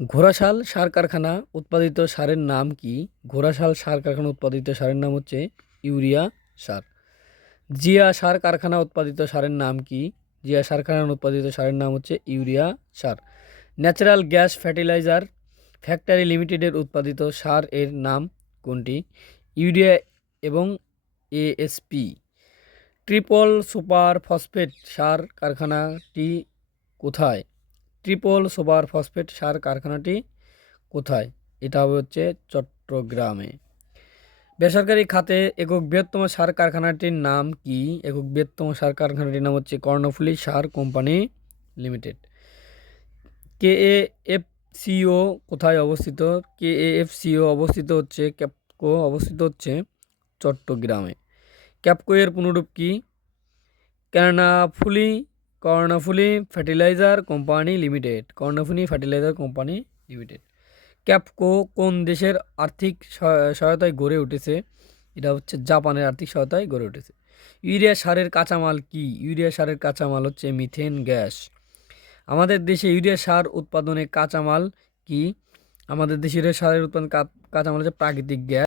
ঘোড়াশাল সার কারখানা উৎপাদিত সারের নাম কি? ঘোড়াশাল সার কারখানা উৎপাদিত সারের নাম হচ্ছে ইউরিয়া সার। জিয়া সার কারখানা উৎপাদিত সারের নাম কি? জিয়া সার কারখানা উৎপাদিত সারের নাম হচ্ছে ইউরিয়া সার। ন্যাচারাল গ্যাস ফার্টিলাইজার ফ্যাক্টরি লিমিটেডের উৎপাদিত সার এর নাম কোনটি? ইউরিয়া এবং এএসপি। ট্রিপল সুপার ফসফেট সার কারখানাটি কোথায়? ট্রিপল সুপার ফসফেট সার কারখানাটি কোথায়? এটা হবে হচ্ছে চট্টগ্রামে। বেসরকারি খাতে একক বৃহত্তম সার কারখানাটির নাম কি? একক বৃহত্তম সার কারখানাটির নাম হচ্ছে কর্ণফুলী সার কোম্পানি লিমিটেড। কেএএফসিও কোথায় অবস্থিত? কেএএফসিও অবস্থিত হচ্ছে ক্যাপকো অবস্থিত হচ্ছে চট্টগ্রামে। ক্যাপকো এর পুনরূপ কি? Karnaphuli Karnaphuli fertilizer company limited. Karnaphuli fertilizer company limited. KAFCO কোন দেশের আর্থিক সহায়তায় গড়ে উঠেছে? এটা হচ্ছে জাপানের আর্থিক সহায়তায় গড়ে উঠেছে। ইউরিয়া সারের কাঁচামাল কি? ইউরিয়া সারের কাঁচামাল হচ্ছে মিথেন গ্যাস। আমাদের দেশে ইউরিয়া সার উৎপাদনে কাঁচামাল কি? আমাদের দেশে ইউরিয়া সারের উৎপাদন কাঁচামাল হচ্ছে প্রাকৃতিক গ্যাস।